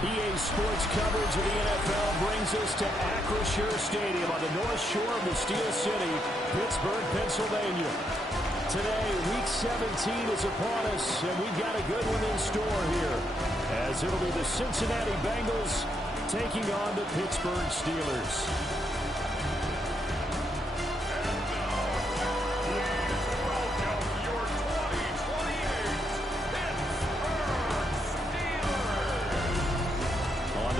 EA Sports coverage of the NFL brings us to Acrisure Stadium on the north shore of the Steel City, Pittsburgh, Pennsylvania. Today, Week 17 is upon us, and we've got a good one in store here, as it'll be the Cincinnati Bengals taking on the Pittsburgh Steelers.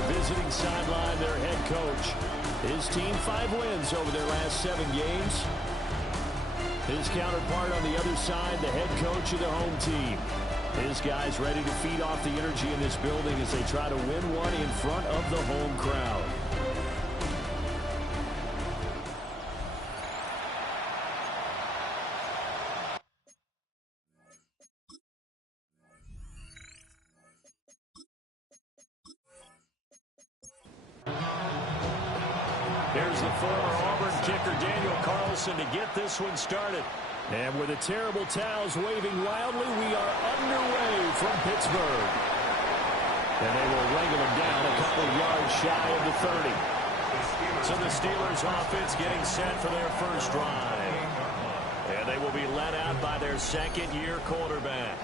Visiting sideline, their head coach. His team 5 wins over their last 7 games. His counterpart on the other side, the head coach of the home team. His guys ready to feed off the energy in this building as they try to win one in front of the home crowd. Here's the former Auburn kicker, Daniel Carlson, to get this one started. And with the terrible towels waving wildly, we are underway from Pittsburgh. And they will wrangle him down a couple yards shy of the 30. So the Steelers offense getting set for their first drive. And they will be led out by their second-year quarterback.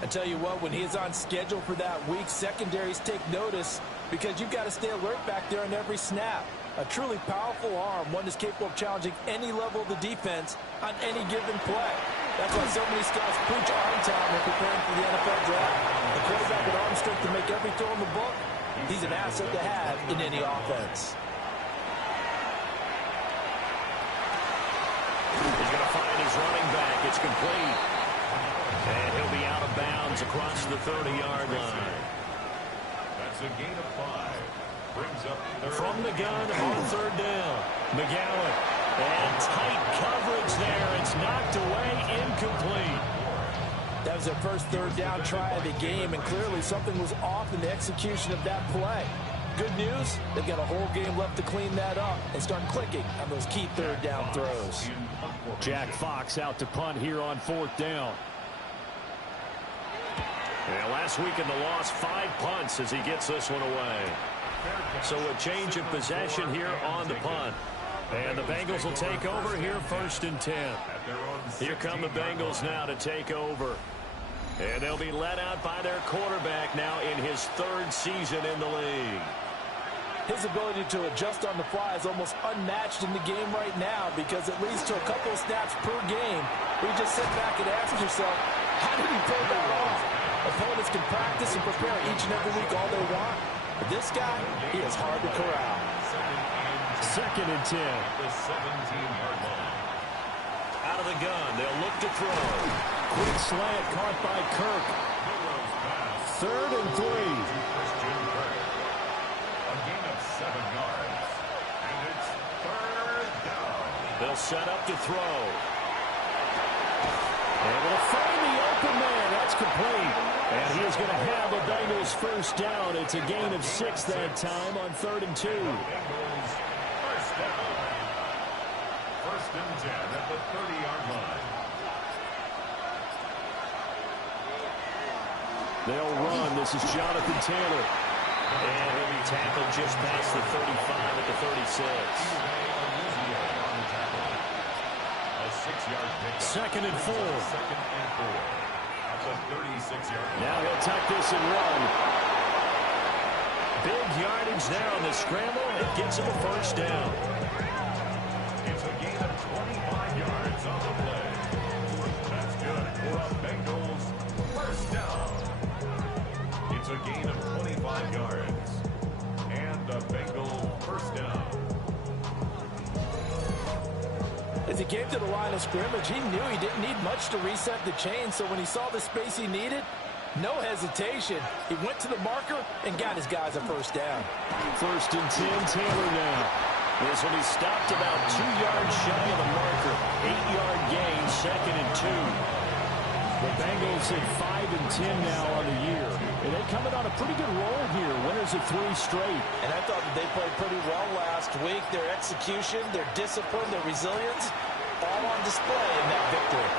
I tell you what, when he's on schedule for that week, secondaries take notice because you've got to stay alert back there on every snap. A truly powerful arm, one that's capable of challenging any level of the defense on any given play. That's why so many scouts preach arm talent when preparing for the NFL draft. A quarterback with arm strength to make every throw in the book, he's an asset to have in any offense. He's going to find his running back. It's complete. And he'll be out of bounds across the 30-yard line. That's a gain of 5. Brings up from the gun on 3rd down. McGowan. And tight coverage there. It's knocked away, incomplete. That was their first 3rd down try of the game, and clearly something was off in the execution of that play. Good news, they've got a whole game left to clean that up and start clicking on those key 3rd down throws. Jack Fox out to punt here on 4th down. And last week in the loss, 5 punts as he gets this one away. So a change of possession here on the punt. And the Bengals will take over here 1st and 10. Here come the Bengals now to take over. And they'll be led out by their quarterback now in his 3rd season in the league. His ability to adjust on the fly is almost unmatched in the game right now because it leads to a couple of snaps per game where you just sit back and ask yourself, how did he pull that off? Opponents can practice and prepare each and every week all they want. But this guy, he is hard to corral. 2nd and 10. The 17-yard line. Out of the gun, they'll look to throw. Quick slant caught by Kirk. 3rd and 3. A gain of 7 yards. And it's 3rd down. They'll set up to throw. And will find the open man. That's complete. And he is going to have the Bengals first down. It's a gain of 6 that time on 3rd and 2. Bengals first down. 1st and 10 at the 30-yard line. They'll run. This is Jonathan Taylor. And he'll be tackled just past the 35 at the 36. A 6-yard pickup. 2nd and 4. 2nd and 4. At the 36-yard line. Now he'll tuck this and run. Big yardage there on the scramble. It gets him a first down. It's a gain of 25 yards on the play. That's good for a Bengals first down. It's a gain of 25 yards. And a Bengal first down. As he came to the line of scrimmage, he knew he didn't need much to reset the chain, so when he saw the space he needed, no hesitation. He went to the marker and got his guys a first down. 1st and 10, Taylor now. This will be stopped about 2 yards shy of the marker. 8-yard gain, 2nd and 2. The Bengals at 5 and 10 now on the year. And they coming on a pretty good roll here. Winners of 3 straight. And I thought that they played pretty well last week. Their execution, their discipline, their resilience, all on display in that victory.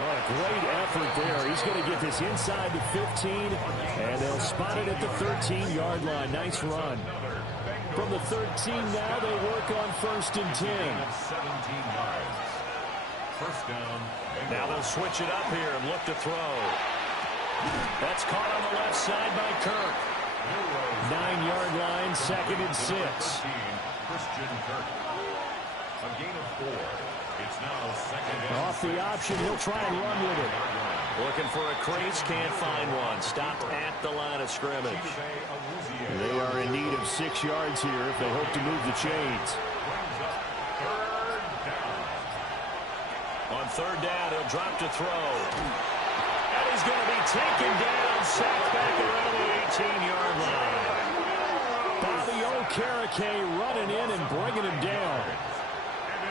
Oh, a great effort there. He's going to get this inside the 15, and they'll spot it at the 13-yard line. Nice run. From the 13 now, they work on 1st and 10. 17 yards. First down. Now they'll switch it up here and look to throw. That's caught on the left side by Kirk. 9-yard line, 2nd and 6. Christian Kirk. A gain of 4. It's now 2nd and Off the option, he'll try and run with it. Looking for a crease, can't find one. Stopped at the line of scrimmage. They are in need of 6 yards here if they hope to move the chains. On 3rd down, he'll drop to throw. And he's going to be taken down, sacked back around the 18-yard line. Bobby Okereke running in and bringing him down.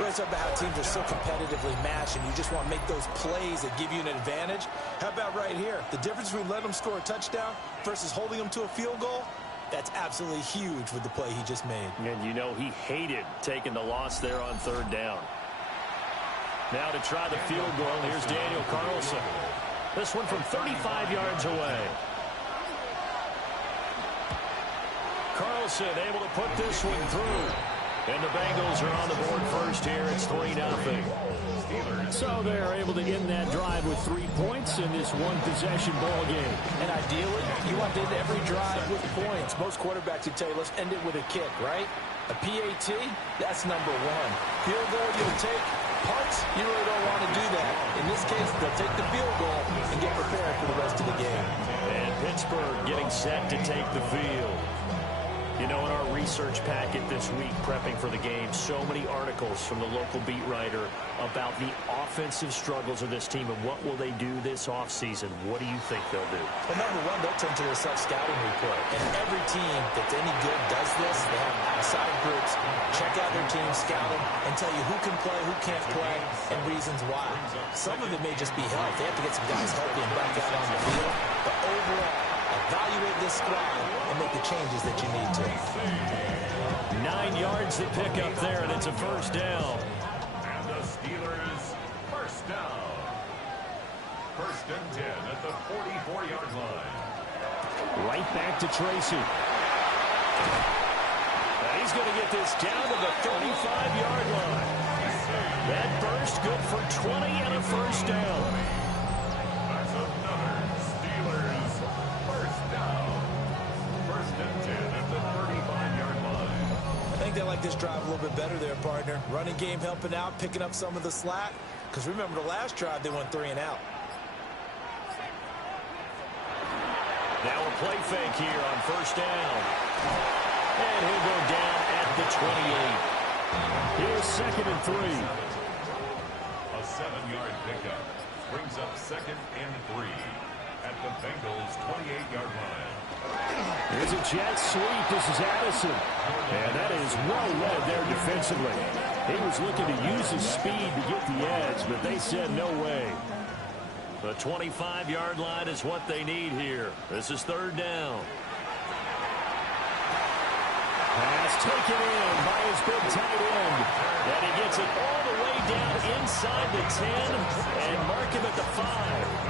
It's about how teams are so competitively matched, and you just want to make those plays that give you an advantage. How about right here? The difference between letting them score a touchdown versus holding them to a field goal, that's absolutely huge with the play he just made. And you know he hated taking the loss there on 3rd down. Now to try the field goal, here's Daniel Carlson. This one from 35 yards away. Carlson able to put this one through. And the Bengals are on the board first here. It's 3-0. So they're able to end that drive with 3 points in this one-possession ball game. And ideally, you want to end every drive with points. Most quarterbacks would tell you, let's end it with a kick, right? A PAT, that's number 1. Field goal, you'll take. Punts, you really don't want to do that. In this case, they'll take the field goal and get prepared for the rest of the game. And Pittsburgh getting set to take the field. You know, in our research packet this week, prepping for the game, so many articles from the local beat writer about the offensive struggles of this team and what will they do this offseason. What do you think they'll do? Well, number 1, they'll turn to their self-scouting report. And every team that's any good does this. They have outside groups, check out their team, scout them, and tell you who can play, who can't play, and reasons why. Some of it may just be health. They have to get some guys healthy and back out on the field. But overall, evaluate this squad and make the changes that you need to. 9 yards to pick up there, and it's a first down. And the Steelers first down. 1st and 10 at the 44-yard line. Right back to Tracy. And he's going to get this down to the 35-yard line. That burst good for 20 and a first down. That's another Steelers first down. 1st and 10 at the 35-yard line. I think they like this drive a little bit better there, partner. Running game helping out, picking up some of the slack. Because remember, the last drive, they went 3 and out. Now a play fake here on first down. And he'll go down at the 28. Here's 2nd and 3. A 7-yard pickup brings up 2nd and 3 at the Bengals' 28-yard line. Here's a jet sweep. This is Addison. And that is well led there defensively. He was looking to use his speed to get the edge, but they said no way. The 25-yard line is what they need here. This is 3rd down. Pass taken in by his big tight end. And he gets it all the way down inside the 10 and mark him at the 5.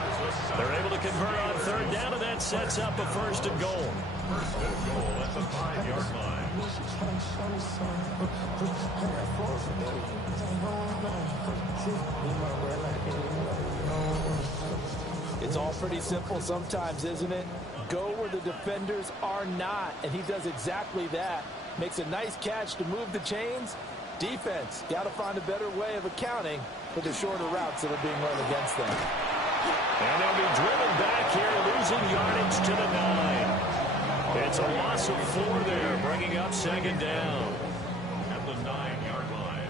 They're able to convert on 3rd down, and that sets up a 1st and goal. 1st and goal at the 5-yard line. It's all pretty simple sometimes, isn't it? Go where the defenders are not, and he does exactly that. Makes a nice catch to move the chains. Defense, got to find a better way of accounting for the shorter routes that are being run against them. And they'll be driven back here, losing yardage to the 9. It's a loss of 4 there, bringing up 2nd down. At the 9-yard line.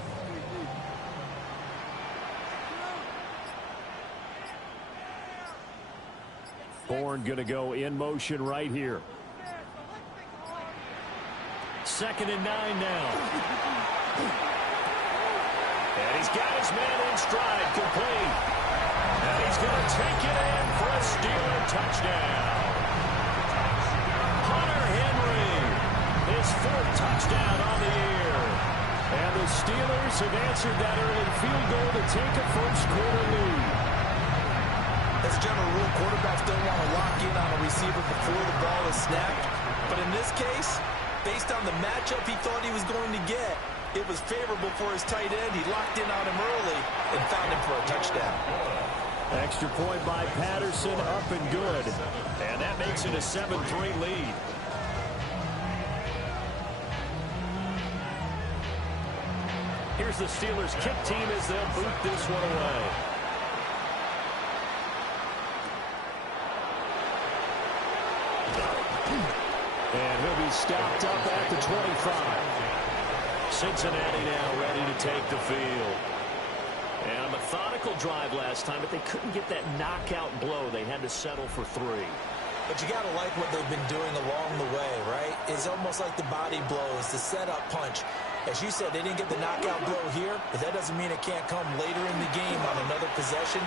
Bourne going to go in motion right here. 2nd and 9 now. And he's got his man in stride, complete. And he's going to take it in for a Steeler touchdown. Hunter Henry, his 4th touchdown on the year. And the Steelers have answered that early field goal to take a first quarter lead. As a general rule, quarterbacks don't want to lock in on a receiver before the ball is snapped. But in this case, based on the matchup he thought he was going to get, it was favorable for his tight end. He locked in on him early and found him for a touchdown. Extra point by Patterson, up and good. And that makes it a 7-3 lead. Here's the Steelers' kick team as they'll boot this one away. And he'll be stopped up at the 25. Cincinnati now ready to take the field. And a methodical drive last time, but they couldn't get that knockout blow. They had to settle for 3. But you got to like what they've been doing along the way, right? It's almost like the body blows, the setup punch. As you said, they didn't get the knockout blow here, but that doesn't mean it can't come later in the game on another possession.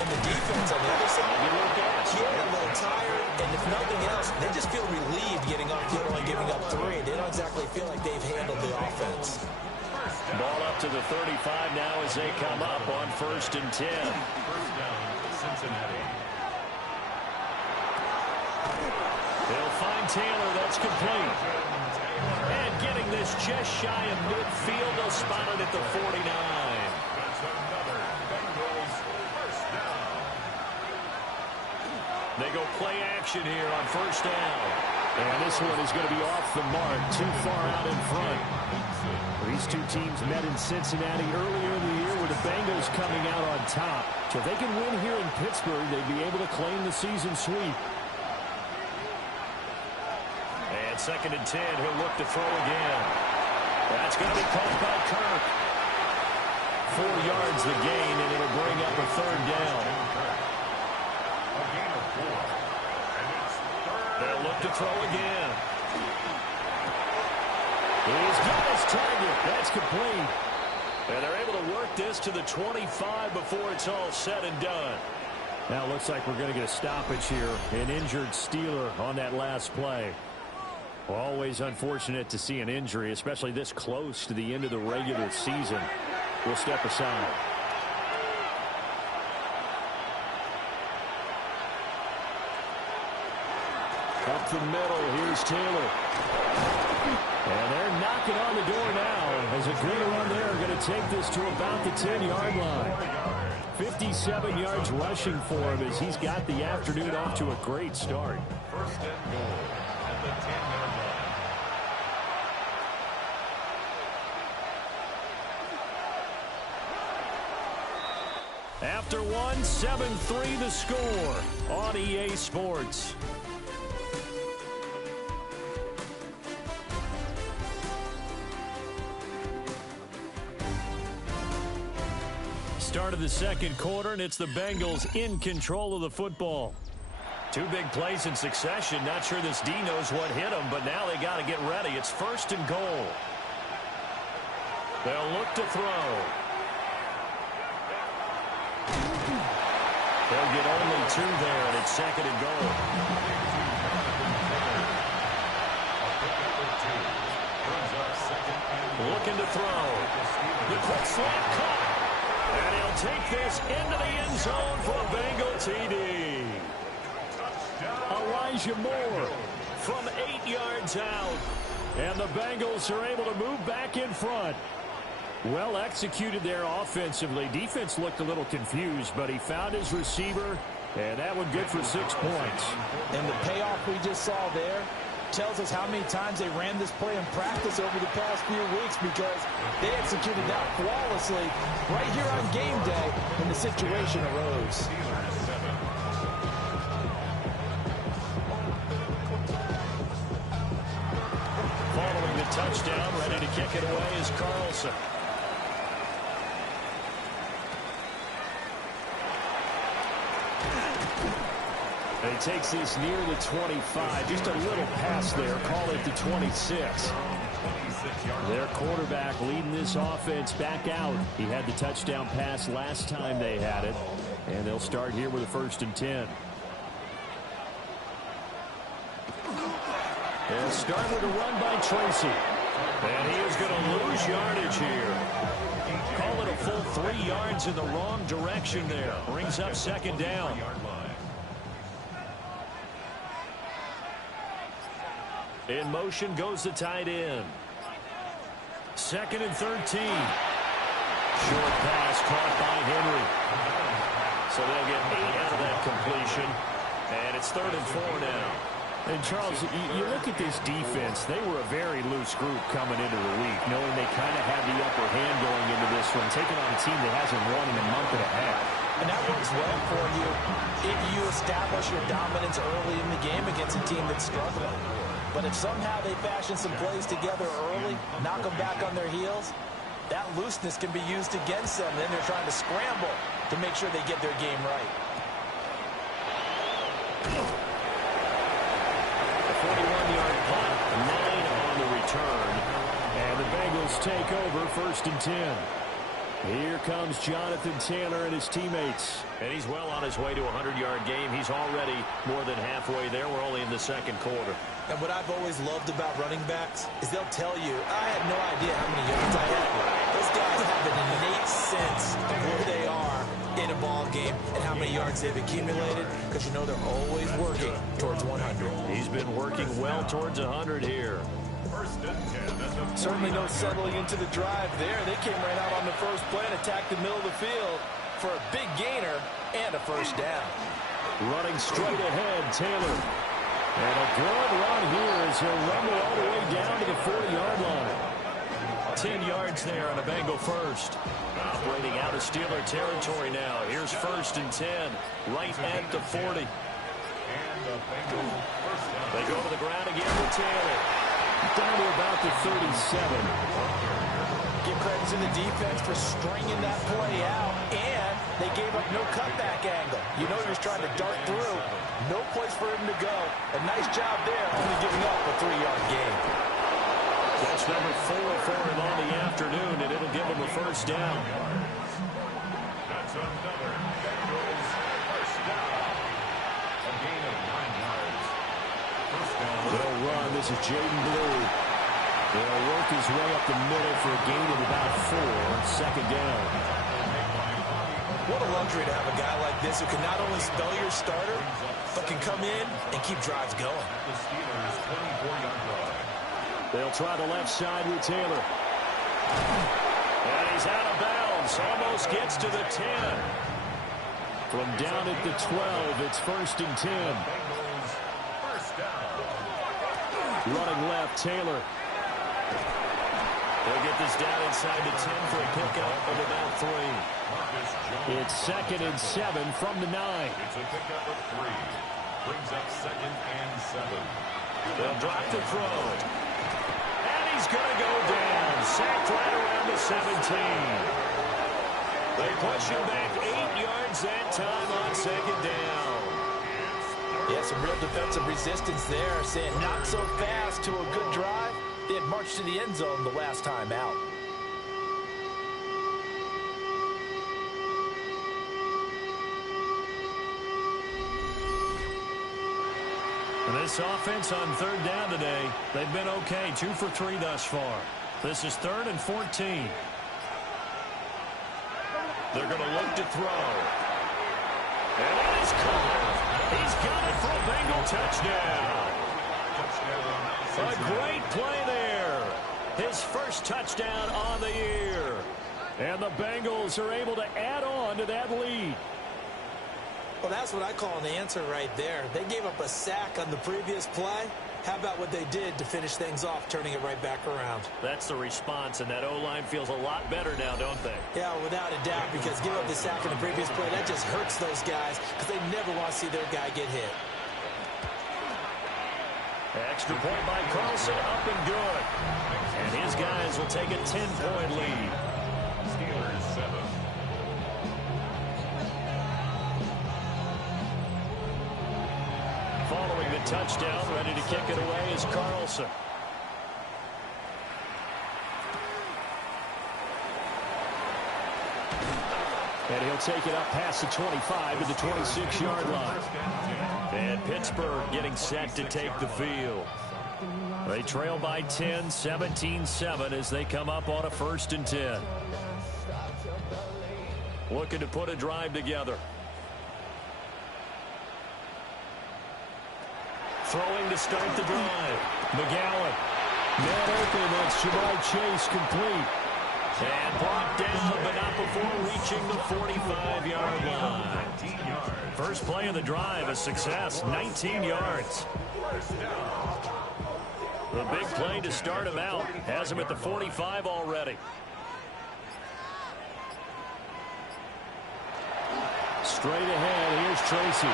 And the defense on the other side, a little tired, and if nothing else, they just feel relieved getting off field and giving up 3. They don't exactly feel like they've handled the offense. Ball up to the 35 now as they come up on 1st and 10. First down, Cincinnati. They'll find Taylor. That's complete. And getting this just shy of midfield. They'll spot it at the 49. That's another Bengals first down. They go play action here on 1st down. And this one is going to be off the mark, too far out in front. These two teams met in Cincinnati earlier in the year with the Bengals coming out on top. So if they can win here in Pittsburgh, they'd be able to claim the season sweep. And 2nd and 10, he'll look to throw again. That's going to be caught by Kirk. 4 yards the gain, and it'll bring up a 3rd down. A gain of 4. And it's 3rd. They'll look to throw again. He's got his target. That's complete. And they're able to work this to the 25 before it's all said and done. Now it looks like we're going to get a stoppage here. An injured Steeler on that last play. Always unfortunate to see an injury, especially this close to the end of the regular season. We'll step aside. Up the middle, here's Taylor. And they're knocking on the door now as a good run there going to take this to about the 10-yard line. 57 yards rushing for him as he's got the afternoon off to a great start. 1st and goal at the 10-yard line. After one, 7-3 the score on EA Sports. Start of the 2nd quarter, and it's the Bengals in control of the football. 2 big plays in succession. Not sure this D knows what hit him, but now they got to get ready. It's 1st and goal. They'll look to throw. They'll get only 2 there, and it's 2nd and goal. Looking to throw. The quick slant caught. And he'll take this into the end zone for a Bengal TD. Elijah Moore from 8 yards out. And the Bengals are able to move back in front. Well executed there offensively. Defense looked a little confused, but he found his receiver, and that one good for 6 points. And the payoff we just saw there tells us how many times they ran this play in practice over the past few weeks, because they executed that flawlessly right here on game day when the situation arose. Following the touchdown, ready to kick it away is Carlson. And he takes this near the 25. Just a little pass there. Call it the 26. Their quarterback leading this offense back out. He had the touchdown pass last time they had it. And they'll start here with a 1st and 10. They'll start with a run by Tracy. And he is going to lose yardage here. Call it a full 3 yards in the wrong direction there. Brings up 2nd down. In motion goes the tight end. 2nd and 13. Short pass caught by Henry. So they'll get 8 out of that completion. And it's 3rd and 4 now. And, Charles, you look at this defense, they were a very loose group coming into the week, knowing they kind of had the upper hand going into this one, taking on a team that hasn't won in a month and a half. And that works well for you if you establish your dominance early in the game against a team that's struggling. But if somehow they fashion some plays together early, knock them back on their heels, that looseness can be used against them. Then they're trying to scramble to make sure they get their game right. A 41-yard punt, 9 on the return. And the Bengals take over 1st and 10. Here comes Jonathan Taylor and his teammates. And he's well on his way to a 100-yard game. He's already more than halfway there. We're only in the 2nd quarter. And what I've always loved about running backs is they'll tell you, I had no idea how many yards I had. Those guys have an innate sense of where they are in a ball game and how many yards they've accumulated, because you know they're always working towards 100. He's been working well towards 100 here. Certainly no settling into the drive there. They came right out on the first play and attacked the middle of the field for a big gainer and a 1st down. Running straight ahead, Taylor. And a good run here as he'll rumble all the way down to the 40-yard line. 10 yards there on a Bengal first. Operating out of Steeler territory now. Here's 1st and 10, right at the 40. They go to the ground again with Taylor. Down to about the 37. Give credit to the defense for stringing that play out, and they gave up no cutback angle. You know he was trying to dart through. No place for him to go. A nice job there, only giving up a 3-yard gain. That's number 4 for him on the afternoon, and it'll give him a 1st down. That's another Bengals 1st down. A gain of 9 yards. 1st down. They'll run. This is Jaden Blue. They'll work his way up the middle for a gain of about 4. 2nd down. What a luxury to have a guy like this who can not only spell your starter, but can come in and keep drives going. The Steelers' 24-yard drive. They'll try the left side with Taylor. And he's out of bounds. Almost gets to the 10. From down at the 12, it's 1st and 10. Bengals 1st down. Running left, Taylor. They'll get this down inside the 10 for a pickup of about 3. It's 2nd and 7 from the 9. It's a pickup of 3. Brings up 2nd and 7. They'll drop the throw. And he's going to go down. Sacked right around the 17. They push him back 8 yards that time on 2nd down. Yeah, some real defensive resistance there, saying not so fast to a good drive. They had marched to the end zone the last time out. This offense on 3rd down today, they've been okay. 2 for 3 thus far. This is 3rd and 14. They're going to look to throw. And it is caught. He's got it for a Bengal touchdown. A great play there. His first touchdown on the year. And the Bengals are able to add on to that lead. Well, that's what I call an answer right there. They gave up a sack on the previous play. How about what they did to finish things off, turning it right back around? That's the response, and that O-line feels a lot better now, don't they? Yeah, without a doubt, because give up the sack in the previous play, that just hurts those guys because they never want to see their guy get hit. Extra point by Carlson, up and good. And his guys will take a 10-point lead. Steelers 7. Following the touchdown, ready to kick it away is Carlson. And he'll take it up past the 25 to the 26-yard line. And Pittsburgh getting set to take the field. They trail by 10, 17-7 as they come up on a 1st and 10. Looking to put a drive together. Throwing to start the drive. McGowan. Man open. That's Jamar Chase complete. And brought down, but not before reaching the 45-yard line. First play of the drive, a success, 19 yards. The big play to start him out. Has him at the 45 already. Straight ahead, here's Tracy.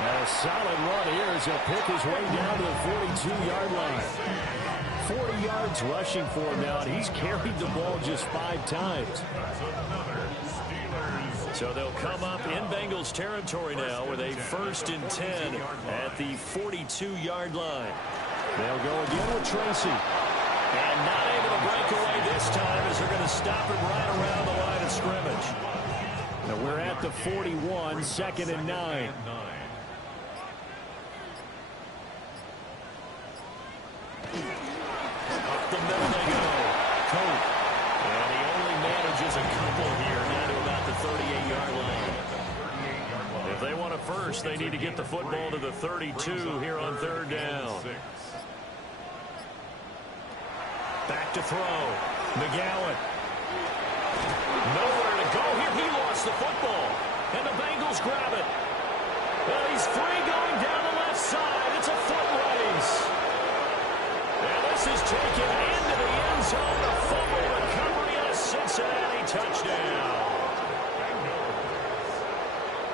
And a solid run here as he'll pick his way down to the 42-yard line. 40 yards rushing for him now, and he's carried the ball just 5 times. So they'll come up in Bengals territory now with a 1st and 10 at the 42-yard line. They'll go again with Tracy. And not able to break away this time as they're going to stop him right around the line of scrimmage. Now we're at the 41, 2nd and 9. Up the middle they go. Coat. And he only manages a couple here down to about the 38-yard line. If they want a first, they need to get the football to the 32 here on 3rd down. Back to throw. McGowan. Nowhere to go here. He lost the football. And the Bengals grab it. Well, he's free going down the left side. It's a foot race. And this is taken into the end zone. A fumble recovery and a Cincinnati touchdown.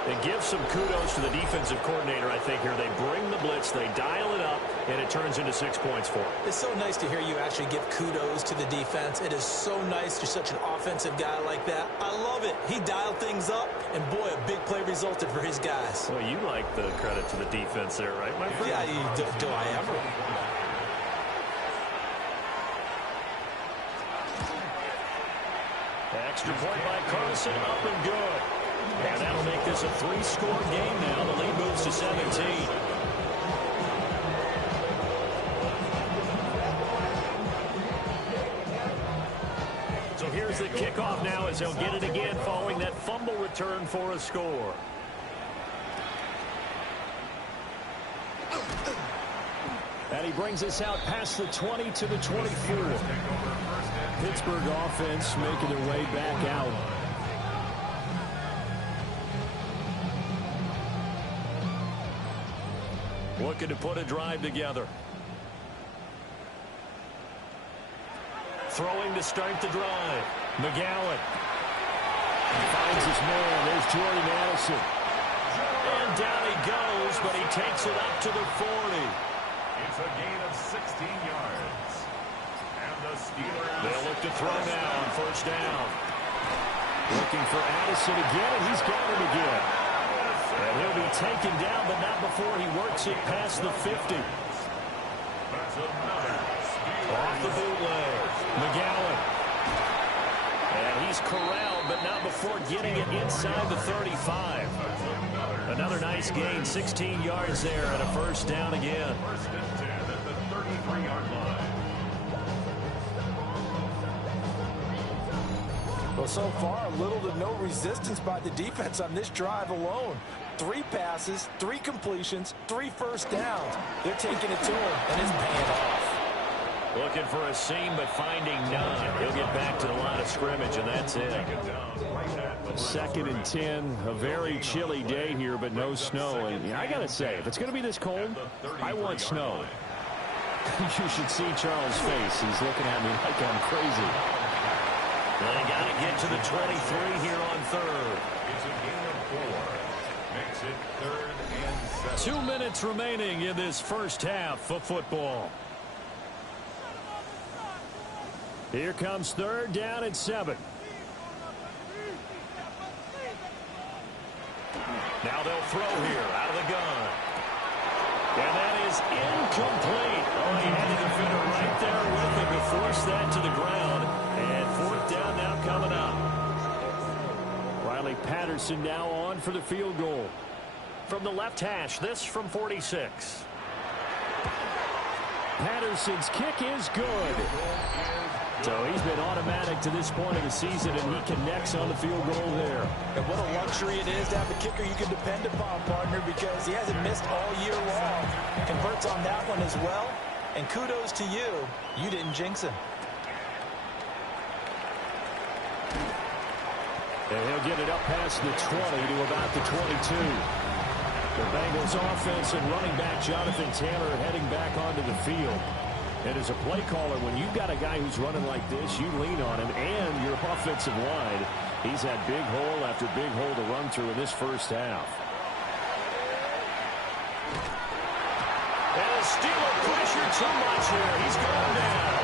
It gives some kudos to the defensive coordinator, I think, here. They bring the blitz, they dial it up, and it turns into 6 points for them. It's so nice to hear you actually give kudos to the defense. It is so nice. You're such an offensive guy like that. I love it. He dialed things up, and boy, a big play resulted for his guys. Well, you like the credit to the defense there, right, my friend? Yeah, do I ever? Extra point by Carlson, up and good. And that'll make this a 3-score game now. The lead moves to 17. So here's the kickoff now as they'll get it again following that fumble return for a score. And he brings us out past the 20 to the 24. Pittsburgh offense making their way back out. Looking to put a drive together. Throwing to start the drive. McGowan. Finds his man. There's Jordan Addison. And down he goes, but he takes it up to the 40. It's a gain of 16 yards. And the Steelers... They'll look to throw now on 1st down. Looking for Addison again, and he's got him again. And he'll be taken down, but not before he works it past the 50. That's another Off the bootleg. McGowan. And he's corralled, but not before getting it inside the 35. Another nice gain, 16 yards there, and a 1st down again. 1st and 10 at the 33-yard line. Well, so far, little to no resistance by the defense on this drive alone. 3 passes, 3 completions, 3 1st downs. They're taking it to him, and it's paying off. Looking for a seam, but finding none. He'll get back to the line of scrimmage, and that's it. 2nd and 10, a very chilly day here, but no snow. And I got to say, if it's going to be this cold, I want snow. You should see Charles' face. He's looking at me like I'm crazy. They got to get to the 23 here on 3rd. It's a gain of 4. Makes it 3rd and 7. 2 minutes remaining in this 1st half of football. Here comes 3rd down and 7. Now they'll throw here out of the gun. And that is incomplete. Oh, he had the defender right there with him to force that to the ground. And 4th down now coming up. Riley Patterson now on for the field goal. From the left hash, this from 46. Patterson's kick is good. So he's been automatic to this point of the season, and he connects on the field goal there. And what a luxury it is to have a kicker you can depend upon, partner, because he hasn't missed all year long. Converts on that one as well. And kudos to you. You didn't jinx him. And he'll get it up past the 20 to about the 22. The Bengals offense and running back Jonathan Taylor heading back onto the field. And as a play caller, when you've got a guy who's running like this, you lean on him and your offensive line. He's had big hole after big hole to run through in this first half. And the Steeler pressure too much here. He's going down.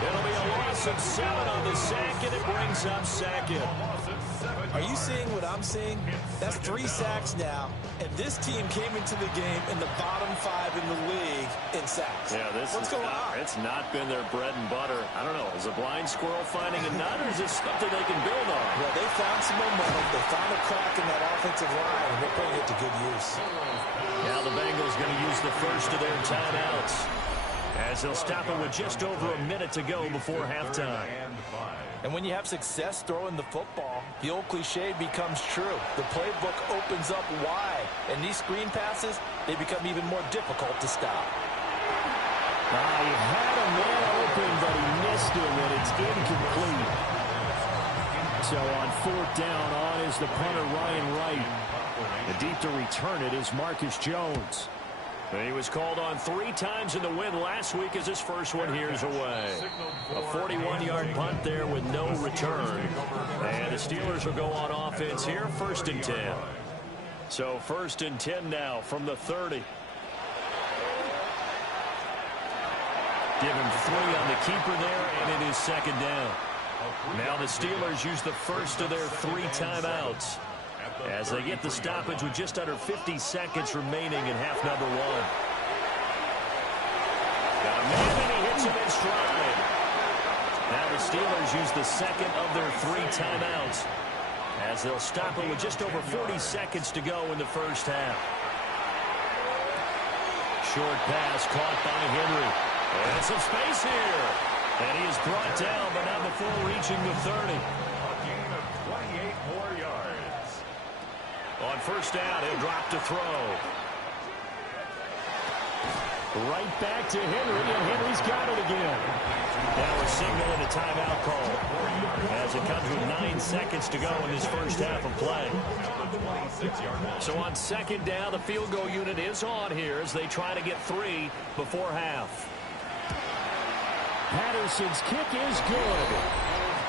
It'll be a loss of 7 on the sack, and it brings up second. Are you seeing what I'm seeing? That's 3 sacks now, and this team came into the game in the bottom 5 in the league in sacks. Yeah, What's going on? It's not been their bread and butter. I don't know. Is a blind squirrel finding a nut, or is this something they can build on? Well, they found some momentum. They found a crack in that offensive line, and they're putting it to good use. Now the Bengals going to use the first of their timeouts, as they'll stop it with just over a minute to go before halftime. And when you have success throwing the football, the old cliche becomes true. The playbook opens up wide, and these screen passes, they become even more difficult to stop. He had a man open, but he missed him, and it's incomplete. So on 4th down, on is the punter Ryan Wright. And deep to return it is Marcus Jones. He was called on 3 times in the win last week as his first one here is away. A 41-yard punt there with no return. And the Steelers will go on offense here, 1st and 10. So 1st and 10 now from the 30. Give him 3 on the keeper there, and it is 2nd down. Now the Steelers use the first of their 3 timeouts as they get the stoppage with just under 50 seconds remaining in half number 1. Got a man, and he hits him in stride. Now the Steelers use the second of their 3 timeouts as they'll stop it with just over 40 seconds to go in the first half. Short pass caught by Henry. And some space here. And he is brought down, but not before reaching the 30. A gain of 28 more yards. On 1st down, he'll drop to throw. Right back to Henry, and Henry's got it again. Now we're signaling a timeout call as it comes with 9 seconds to go in this first half of play. So on 2nd down, the field goal unit is on here as they try to get 3 before half. Patterson's kick is good.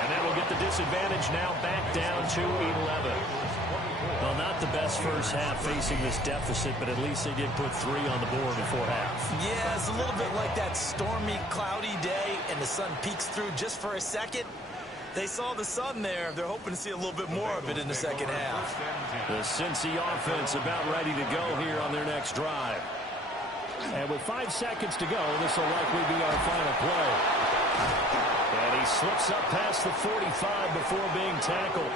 And that will get the disadvantage now back down to 11. Well, not the best first half facing this deficit, but at least they did put 3 on the board before half. Yeah, it's a little bit like that stormy, cloudy day, and the sun peeks through just for a second. They saw the sun there. They're hoping to see a little bit more of it in the second half. The Cincy offense about ready to go here on their next drive. And with 5 seconds to go, this will likely be our final play. And he slips up past the 45 before being tackled.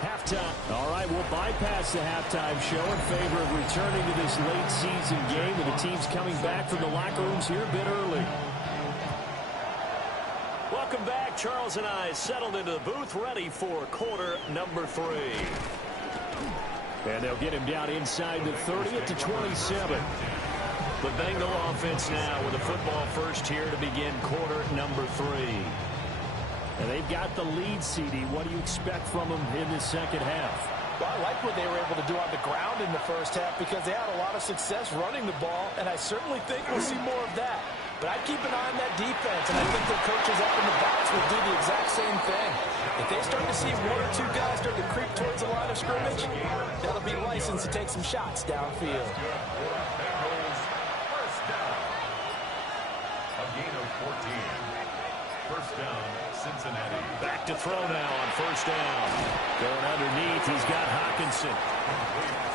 Halftime. All right, we'll bypass the halftime show in favor of returning to this late season game with the teams coming back from the locker rooms here a bit early. Welcome back. Charles and I settled into the booth ready for quarter number 3. And they'll get him down inside the 30 at the 27. The Bengal offense now with a football first here to begin quarter number 3. And they've got the lead, CD. What do you expect from them in the second half? Well, I like what they were able to do on the ground in the first half because they had a lot of success running the ball, and I certainly think we'll see more of that. But I'd keep an eye on that defense, and I think their coaches up in the box will do the exact same thing. If they start to see 1 or 2 guys start to creep towards the line of scrimmage, that'll be licensed to take some shots downfield. First down, Cincinnati. Back to throw now on 1st down. Going underneath, he's got Hawkinson.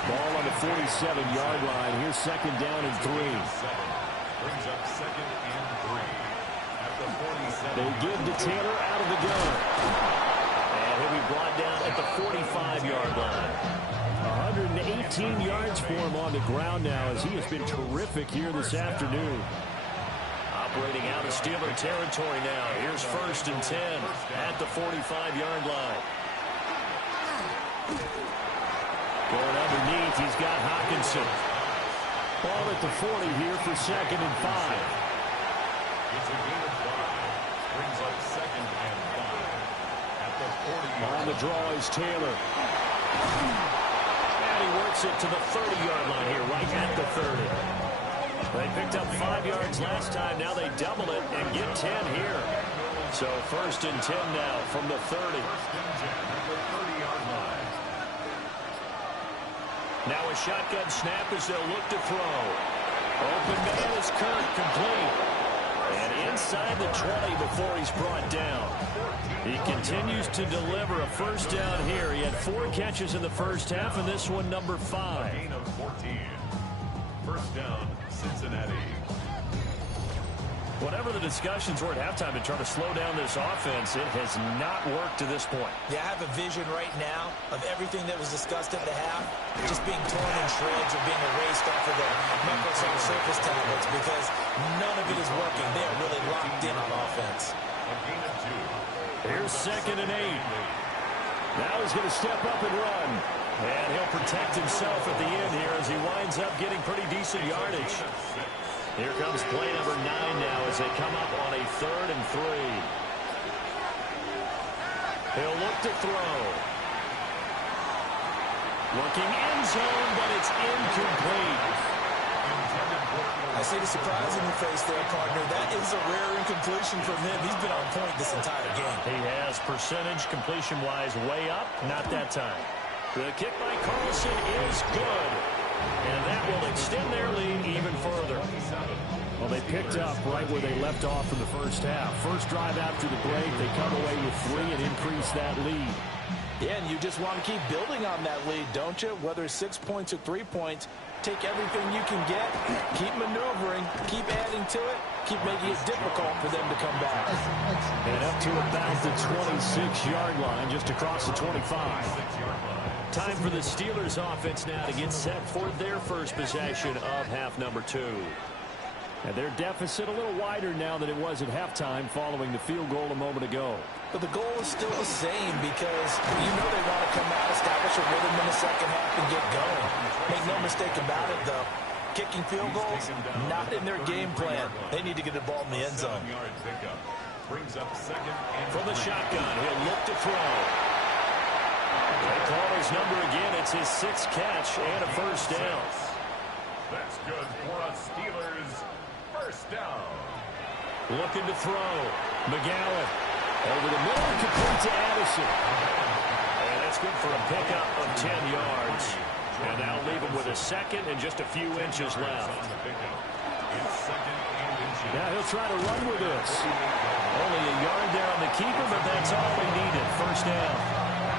Ball on the 47-yard line. Here's 2nd down and 3. Brings up 2nd and 3. At the 47. They give to Taylor out of the gun. And he'll be brought down at the 45-yard line. 118 yards for him on the ground now as he has been terrific here this afternoon. operating out of Steeler territory now. Here's 1st and 10 at the 45-yard line. Going underneath, he's got Hawkinson. Ball at the 40 here for 2nd and 5. It's a gain of 5. Brings up 2nd and 5. At the 40-yard line. On the draw is Taylor. And he works it to the 30-yard line here, right at the 30. They picked up 5 yards last time. Now they double it and get 10 here. So 1st and 10 now from the 30. 1st and 10 at the 30-yard line. Now a shotgun snap as they'll look to throw. Open man is Kirk, complete. And inside the 20 before he's brought down. He continues to deliver a 1st down here. He had 4 catches in the 1st half, and this one number 5. Gain of 14. 1st down, Cincinnati. Whatever the discussions were at halftime to try to slow down this offense, it has not worked to this point. Yeah, I have a vision right now of everything that was discussed at the half just being torn in shreds or being erased off of the Microsoft Surface tablets because none of it is working. They are really locked in on offense. A gain of 2. Here's 2nd and 8. Now he's going to step up and run. And he'll protect himself at the end here as he winds up getting pretty decent yardage. Here comes play number 9 now as they come up on a 3rd and 3. He'll look to throw. Looking end zone, but it's incomplete. I see the surprise in your face there, partner. That is a rare incompletion from him. He's been on point this entire game. He has percentage completion-wise way up. Not that time. The kick by Carlson is good. And that will extend their lead even further. Well, they picked up right where they left off in the 1st half. First drive after the break, they come away with 3 and increase that lead. Yeah, and you just want to keep building on that lead, don't you? Whether it's 6 points or 3 points, take everything you can get, keep maneuvering, keep adding to it, keep making it difficult for them to come back. And up to about the 26-yard line, just across the 25. Time for the Steelers offense now to get set for their first possession of half number 2. And their deficit a little wider now than it was at halftime following the field goal a moment ago. But the goal is still the same because you know they want to come out, establish a rhythm in the 2nd half, and get going. Make no mistake about it, though. Kicking field goals, not in their game plan. They need to get the ball in the end zone. Brings up 2nd and From the shotgun, he'll look to throw. They call his number again. It's his 6th catch and a 1st down. That's good for a Steelers 1st down. Looking to throw. McGowan over the middle, complete to Addison. And that's good for a pickup of 10 yards. And that'll leave him with a 2nd and just a few inches left. Now he'll try to run with this. Only a yard there on the keeper, but that's all they needed. 1st down.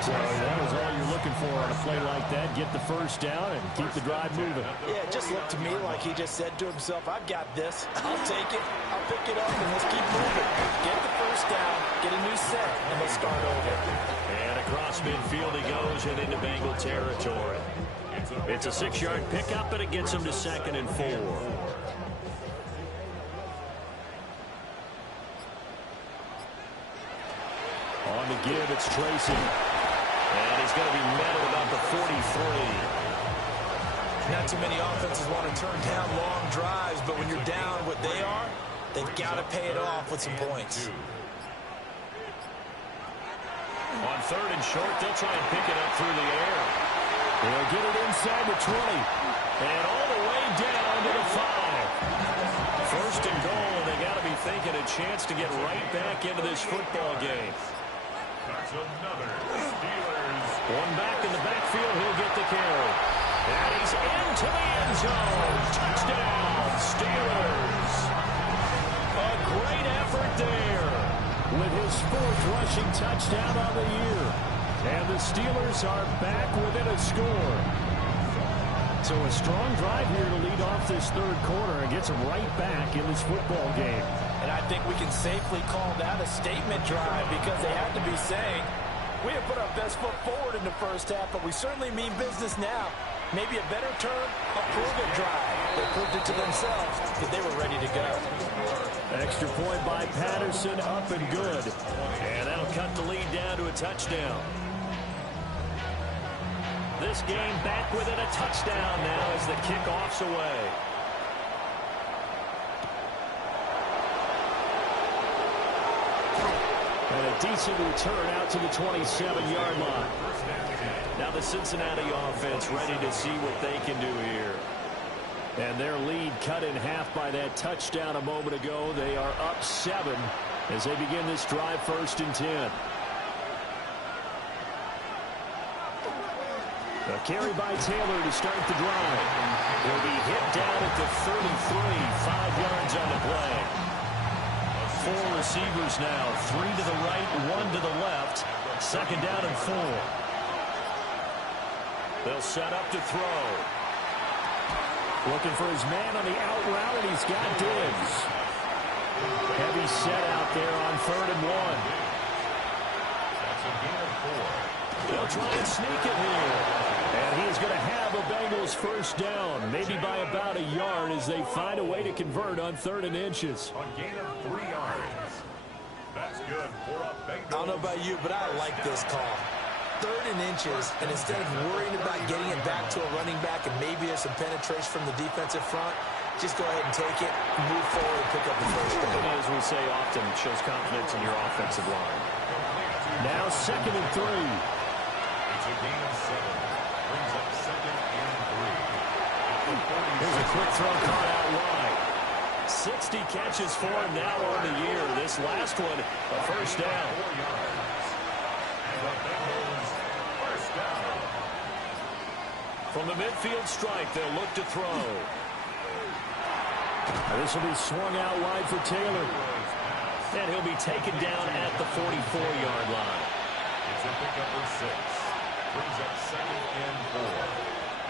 So that was all you're looking for on a play like that. Get the 1st down and keep the drive moving. Yeah, it just looked to me like he just said to himself, I've got this. I'll take it. I'll pick it up, and let's keep moving. Get the 1st down, get a new set, and let's start over. And across midfield he goes and into Bengal territory. It's a 6-yard pickup, but it gets him to 2nd and 4. On the give, it's Tracy. And he's going to be met at about the 43. Not too many offenses want to turn down long drives, but when you're down what they are, they've got to pay it off with some points. On 3rd and short, they'll try and pick it up through the air. They'll get it inside the 20. And all the way down to the 5. 1st and goal, and they got to be thinking a chance to get right back into this football game. That's another Steelers. One back in the backfield, he'll get the carry. And he's into the end zone. Touchdown, Steelers. A great effort there with his 4th rushing touchdown on the year. And the Steelers are back within a score. So a strong drive here to lead off this 3rd quarter and gets them right back in this football game. And I think we can safely call that a statement drive because they have to be saying, we have put our best foot forward in the 1st half, but we certainly mean business now. Maybe a better term, a prove-it drive. They proved it to themselves that they were ready to go. Extra point by Patterson, up and good. And that'll cut the lead down to a touchdown. This game back within a touchdown now as the kickoff's away. And a decent return out to the 27-yard line. Now the Cincinnati offense ready to see what they can do here. And their lead cut in half by that touchdown a moment ago. They are up 7 as they begin this drive, 1st and 10. A carry by Taylor to start the drive. He'll be hit down at the 33, 5 yards on the play. 4 receivers now, 3 to the right, 1 to the left. 2nd down and 4. They'll set up to throw. Looking for his man on the out route, and he's got Diggs. Heavy set out there on 3rd and 1. That's a gain of 4. They'll try and sneak it here. And he's going to have a Bengals 1st down, maybe by about a yard as they find a way to convert on 3rd and inches. A gain of 3 yards. That's good for a Bengals. I don't know about you, but I like this call. 3rd and inches, and instead of worrying about getting it back to a running back and maybe there's some penetration from the defensive front, just go ahead and take it, move forward, and pick up the 1st down. As we say often, shows confidence in your offensive line. Now 2nd and 3. It's a gain of 7. Brings up 2nd and 3. Here's a quick throw caught out wide. 60 catches for him now on the year. This last one, a 1st down. 4 yards. And the Bengals 1st down. From the midfield stripe, they'll look to throw. This will be swung out wide for Taylor. And he'll be taken down at the 44-yard line. It's a pickup for 6. Brings up 2nd and 4.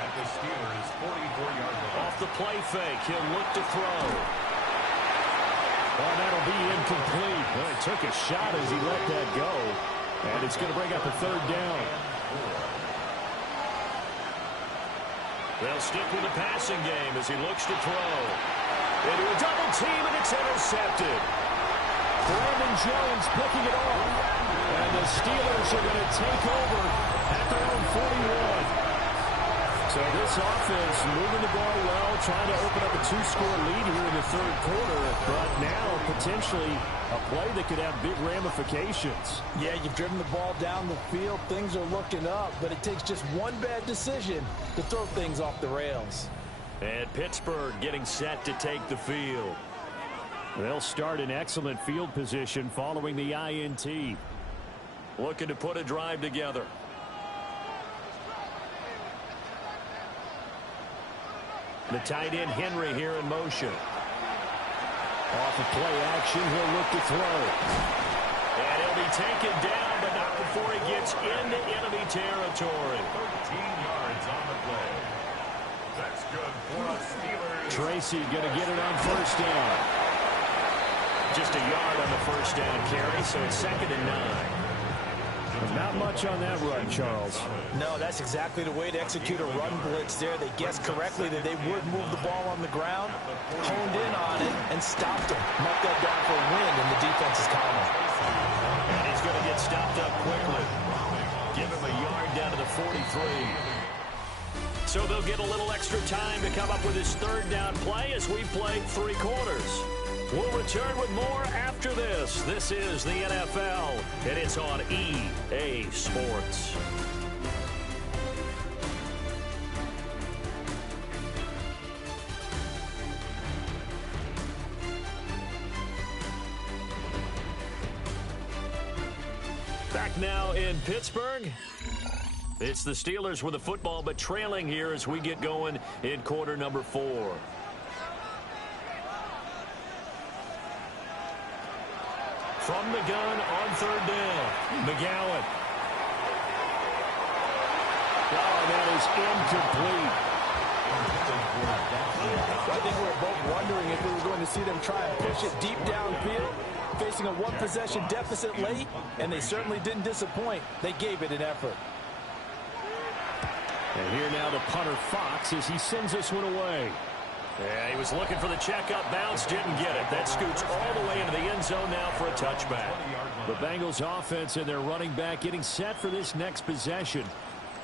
At the Steelers' 44-yard line. Off the play fake, he'll look to throw. Well, that'll be incomplete. Well, he took a shot as he let that go. And it's going to bring up a 3rd down. They'll stick with the passing game as he looks to throw. Into a double team, and it's intercepted. Brandon Jones picking it off. And the Steelers are going to take over at their own 41. So this offense moving the ball well, trying to open up a 2-score lead here in the 3rd quarter. But now potentially a play that could have big ramifications. Yeah, you've driven the ball down the field. Things are looking up, but it takes just one bad decision to throw things off the rails. And Pittsburgh getting set to take the field. They'll start in excellent field position following the INT. Looking to put a drive together. The tight end Henry here in motion. Off of play action, he'll look to throw. And he'll be taken down, but not before he gets into enemy territory. 13 yards on the play. That's good for a Steelers. Tracy going to get it on 1st down. Just a yard on the 1st down carry, so it's 2nd and 9. Not much on that run, Charles. No, that's exactly the way to execute a run blitz there. They guessed correctly that they would move the ball on the ground, honed in on it, and stopped him. Marked that down for a win in the defense's column. And he's going to get stopped up quickly. Give him a yard down to the 43. So they'll get a little extra time to come up with his 3rd down play as we play 3 quarters. We'll return with more after this. This is the NFL, and it's on EA Sports. Back now in Pittsburgh. It's the Steelers with the football, but trailing here as we get going in quarter number 4. From the gun on 3rd down, McGowan. Oh, that is incomplete. I think we were both wondering if we were going to see them try and push it deep downfield, facing a 1-possession deficit late, and they certainly didn't disappoint. They gave it an effort. And here now the punter Fox as he sends this one away. Yeah, he was looking for the checkup bounce, didn't get it. That scoots all the way into the end zone now for a touchback. The Bengals offense and their running back getting set for this next possession.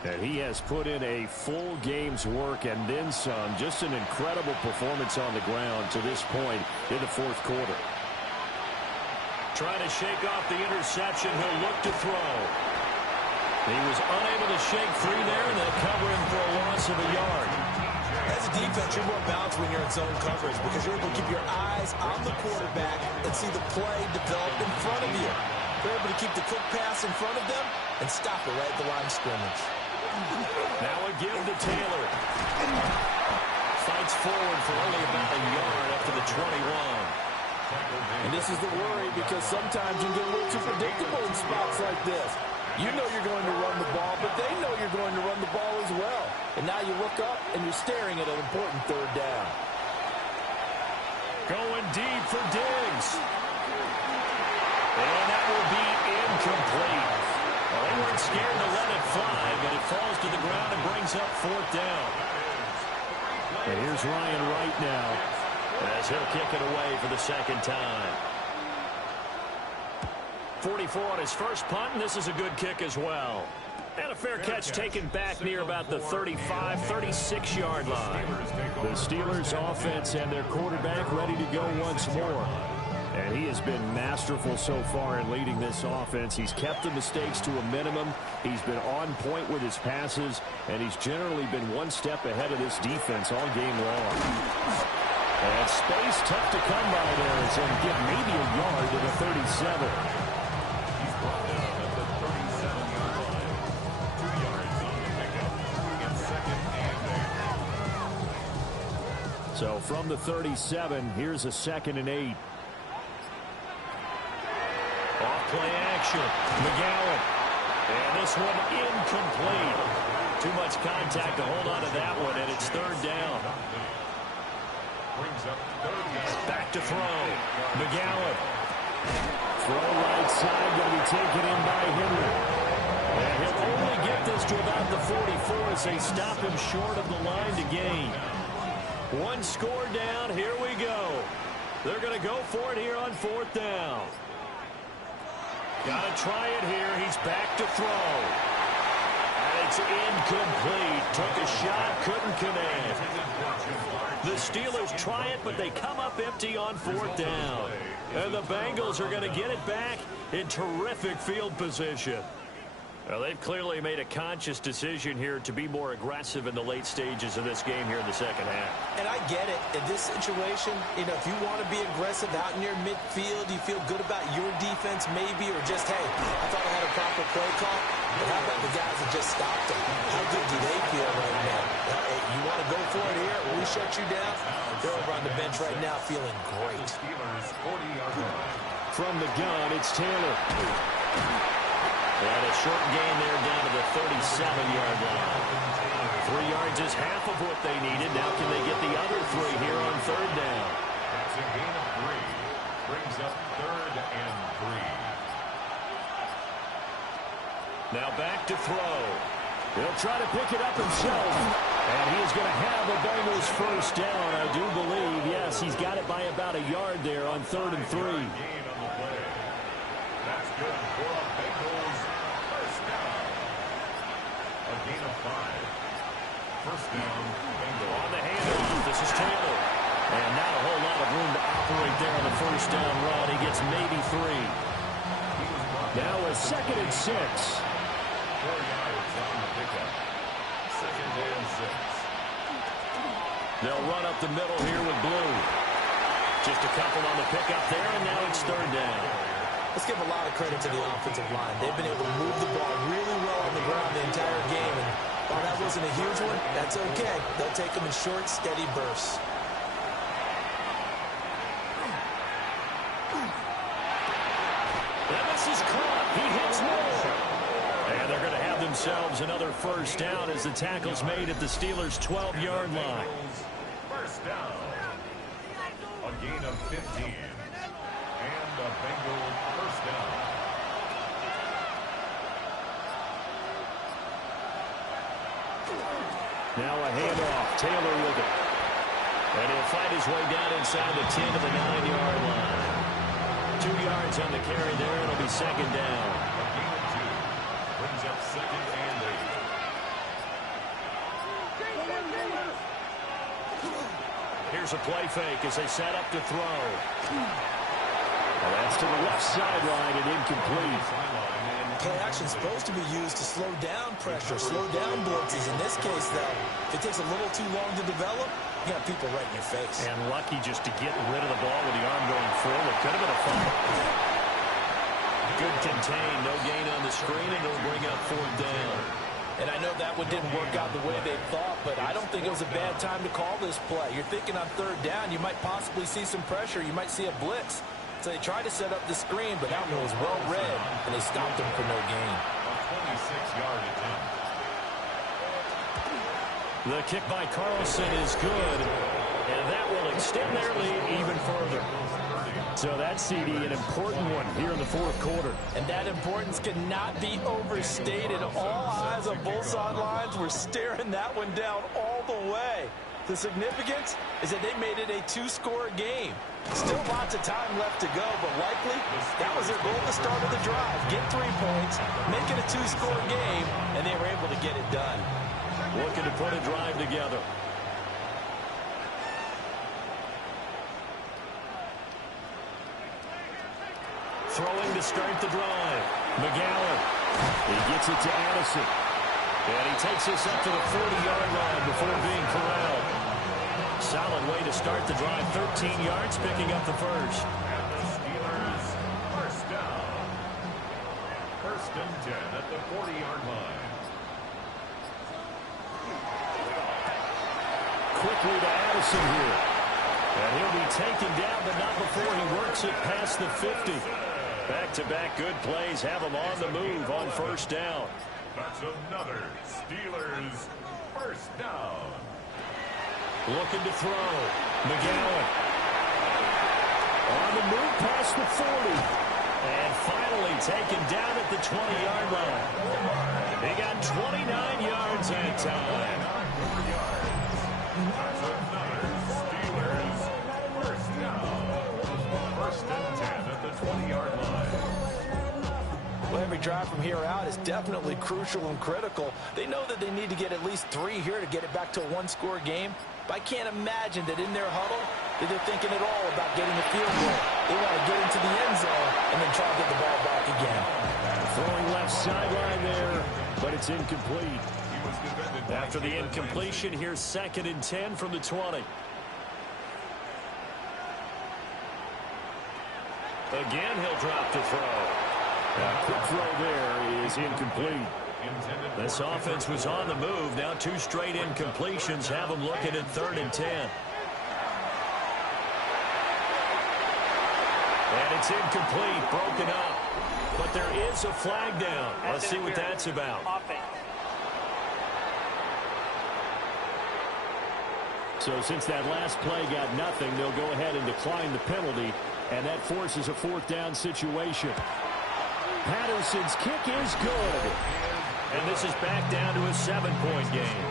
And he has put in a full game's work and then some. Just an incredible performance on the ground to this point in the fourth quarter. Trying to shake off the interception. He'll look to throw. He was unable to shake free there, and they'll cover him for a loss of a yard. As a defense, you're more balanced when you're in zone coverage because you're able to keep your eyes on the quarterback and see the play develop in front of you. They're able to keep the quick pass in front of them and stop it right at the line of scrimmage. Now a give to Taylor. Fights forward for only about a yard up to the 21. And this is the worry because sometimes you get a little too predictable in spots like this. You know you're going to run the ball, but they know you're going to run the ball as well. And now you look up and you're staring at an important third down. Going deep for Diggs. And that will be incomplete. Well, they weren't scared to let it fly, but it falls to the ground and brings up fourth down. And here's Ryan Wright now, as he'll kick it away for the second time. 44 on his first punt, and this is a good kick as well. And a fair catch taken back near about the 35, 36-yard line. The Steelers offense and their quarterback ready to go once more. And he has been masterful so far in leading this offense. He's kept the mistakes to a minimum. He's been on point with his passes, and he's generally been one step ahead of this defense all game long. And space tough to come by there as he'll get maybe a yard to the 37. He's brought down at the 37-yard line. 2 yards on the pickup. It's second and 8. So from the 37, here's a 2nd and 8. Off-play action. McGowan. And this one incomplete. Too much contact to hold on to that one, and it's third down. Brings up third down. Back to throw. McGowan. Throw right side, going to be taken in by Henry. And he'll only get this to about the 44 as they stop him short of the line to gain. One score down. Here we go. They're going to go for it here on fourth down. Got to try it here. He's back to throw. And it's incomplete. Took a shot, couldn't connect. The Steelers try it, but they come up empty on fourth down. And the Bengals are going to get it back in terrific field position. Well, they've clearly made a conscious decision here to be more aggressive in the late stages of this game here in the second half. And I get it. In this situation, if you want to be aggressive out in your midfield, you feel good about your defense maybe, or just, hey, I thought I had a proper play call. But how about the guys that just stopped them? How good do they feel right now? Hey, you want to go for it here? We shut you down? They're over on the bench right now feeling great. Steelers 40-yard line. From the gun, it's Taylor. And a short gain there down to the 37-yard line. 3 yards is half of what they needed. Now can they get the other 3 here on third down? That's a gain of 3. Brings up third and 3. Now back to throw. He'll try to pick it up himself. And he is going to have a Bengals first down, I do believe. Yes, he's got it by about a yard there on 3rd and 3. Gain on the play. That's good for a Bengals first down. A gain of 5. First down, Bengals. On the handoff, this is Taylor. And not a whole lot of room to operate there on the first down run. He gets maybe 3. Now a 2nd and 6. 4 yards on the pickup. Second and 6. They'll run up the middle here with Blue. Just a couple on the pickup there, and now it's third down. Let's give a lot of credit to the offensive line. They've been able to move the ball really well on the ground the entire game. And while that wasn't a huge one, that's okay. They'll take them in short, steady bursts. And this is caught. He hits more. And they're going to have themselves another first down as the tackle's made at the Steelers' 12-yard line. First down. A gain of 15. And a Bengal first down. Now a handoff. Taylor with it. And he'll fight his way down inside the 10 to the 9-yard line. 2 yards on the carry there. It'll be second down. A gain of 2. Brings up second and 8. Here's a play fake as they set up to throw. Well, that's to the left sideline and incomplete. Play action is supposed to be used to slow down pressure, slow down blitzes. In this case, though, if it takes a little too long to develop, you got people right in your face. And lucky just to get rid of the ball with the arm going forward. Could have been a fumble. Good contain. No gain on the screen, and it'll bring up fourth down. And I know that one didn't work out the way they thought, but I don't think it was a bad time to call this play. You're thinking on third down, you might possibly see some pressure. You might see a blitz. So they tried to set up the screen, but that one was well read, and they stopped him for no gain. A 26-yard attempt. The kick by Carlson is good, and that will extend their lead even further. So that's, CD, an important one here in the fourth quarter. And that importance cannot be overstated. All eyes on both sidelines were staring that one down all the way. The significance is that they made it a 2-score game. Still lots of time left to go, but likely that was their goal at the start of the drive. Get 3 points, make it a 2-score game, and they were able to get it done. Looking to put a drive together. Throwing to start the drive. McGowan. He gets it to Addison. And he takes this up to the 40-yard line before being corralled. Solid way to start the drive. 13 yards, picking up the first. And the Steelers, first down. First and 10 at the 40-yard line. Quickly to Addison here. And he'll be taken down, but not before he works it past the 50. Back-to-back good plays have him on the move on first down. That's another Steelers first down. Looking to throw. McGowan. On the move past the 40. And finally taken down at the 20-yard line. He got 29 yards that time. That's another Steelers first down. First and 10 at the 20-yard line. Well, every drive from here out is definitely crucial and critical. They know that they need to get at least 3 here to get it back to a 1-score game. But I can't imagine that in their huddle that they're thinking at all about getting a field goal. They want to get into the end zone and then try to get the ball back again. Throwing left sideline there, but it's incomplete. After the incompletion, here's second and 10 from the 20. Again, he'll drop to throw. Quick throw there is incomplete. This offense was on the move. Now 2 straight incompletions have them looking at third and 10. And it's incomplete, broken up. But there is a flag down. Let's see what that's about. So since that last play got nothing, they'll go ahead and decline the penalty, and that forces a fourth down situation. Patterson's kick is good. And this is back down to a 7-point game.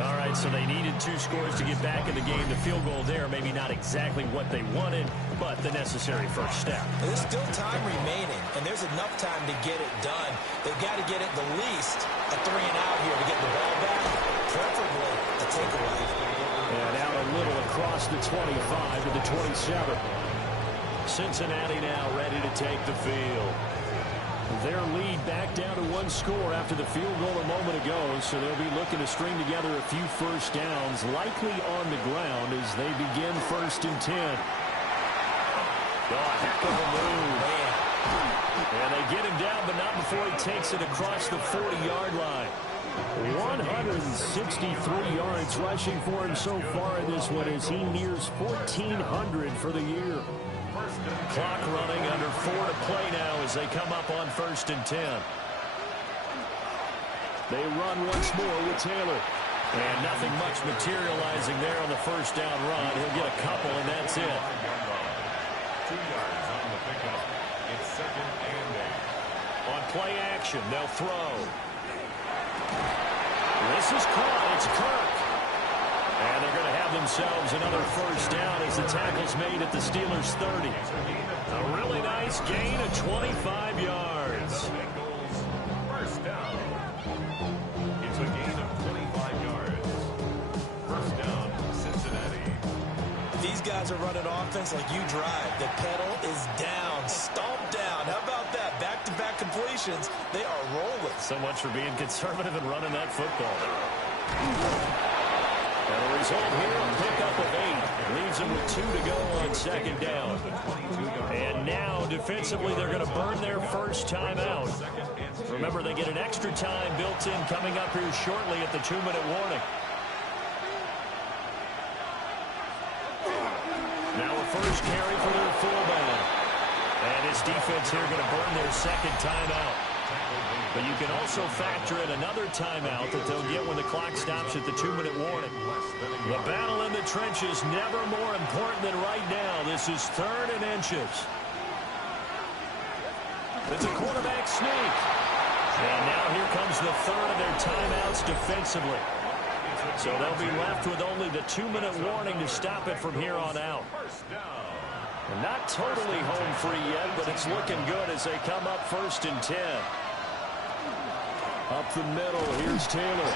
All right, so they needed 2 scores to get back in the game. The field goal there, maybe not exactly what they wanted, but the necessary first step. There's still time remaining, and there's enough time to get it done. They've got to get at the least a 3 and out here to get the ball back, preferably a takeaway. And out a little across the 25 to the 27. Cincinnati now ready to take the field. Their lead back down to 1 score after the field goal a moment ago, so they'll be looking to string together a few first downs, likely on the ground as they begin first and 10. Oh, heck of a move. And they get him down, but not before he takes it across the 40-yard line. 163 yards rushing for him so far in this one as he nears 1,400 for the year. Clock running, under 4 to play now as they come up on first and 10. They run once more with Taylor. And nothing much materializing there on the first down run. He'll get a couple, and that's it. 2 yards on the pickup. It's second and 8. On play action, they'll throw. This is caught. It's Kirk. And they're going to have themselves another first down as the tackle's made at the Steelers' 30. A really nice gain of 25 yards. Bengals first down. It's a gain of 25 yards. First down, Cincinnati. These guys are running offense like you drive. The pedal is down, stomped down. How about that? Back-to-back completions. They are rolling. So much for being conservative and running that football. And the result here, a pickup of 8. Leaves them with 2 to go on second down. And now, defensively, they're going to burn their first timeout. Remember, they get an extra time built in coming up here shortly at the 2-minute warning. Now a first carry for their fullback. And this defense here going to burn their second timeout. But you can also factor in another timeout that they'll get when the clock stops at the 2-minute warning. The battle in the trenches never more important than right now. This is 3rd and inches. It's a quarterback sneak. And now here comes the 3rd of their timeouts defensively. So they'll be left with only the 2-minute warning to stop it from here on out. And not totally home free yet, but it's looking good as they come up 1st and 10. Up the middle, here's Taylor.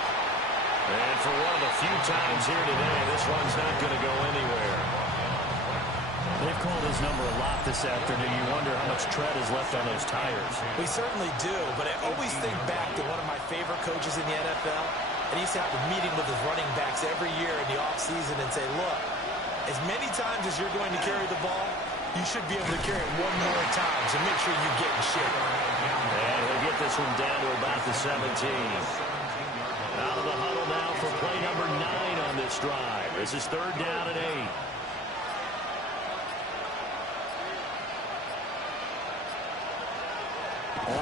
And for one of the few times here today, this one's not going to go anywhere. They've called his number a lot this afternoon. You wonder how much tread is left on those tires. We certainly do, but I always think back to one of my favorite coaches in the NFL. And he used to have a meeting with his running backs every year in the offseason and say, look, as many times as you're going to carry the ball, you should be able to carry it one more time, so make sure you get in shape. And he'll get this one down to about the 17. Out of the huddle now for play number 9 on this drive. This is 3rd down and 8.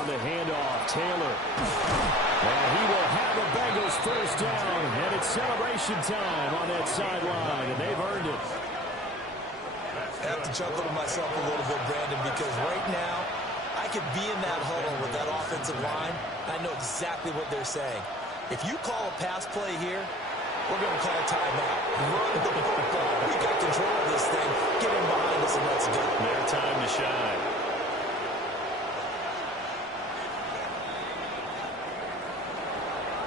On the handoff, Taylor. And he will have the Bengals first down. And it's celebration time on that sideline, and they've earned it. I have to chuckle to myself a little bit, Brandon, because right now, I could be in that huddle with that offensive line. I know exactly what they're saying. If you call a pass play here, we're going to call a timeout. Run the football. We got control of this thing. Get him behind us and let's go. Their time to shine.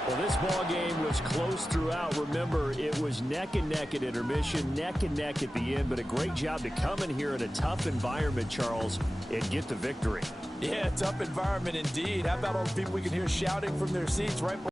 Well, this ball game was close throughout. Remember, it was neck and neck at intermission, neck and neck at the end, but a great job to come in here in a tough environment, Charles, and get the victory. Yeah, tough environment indeed. How about all the people we can hear shouting from their seats right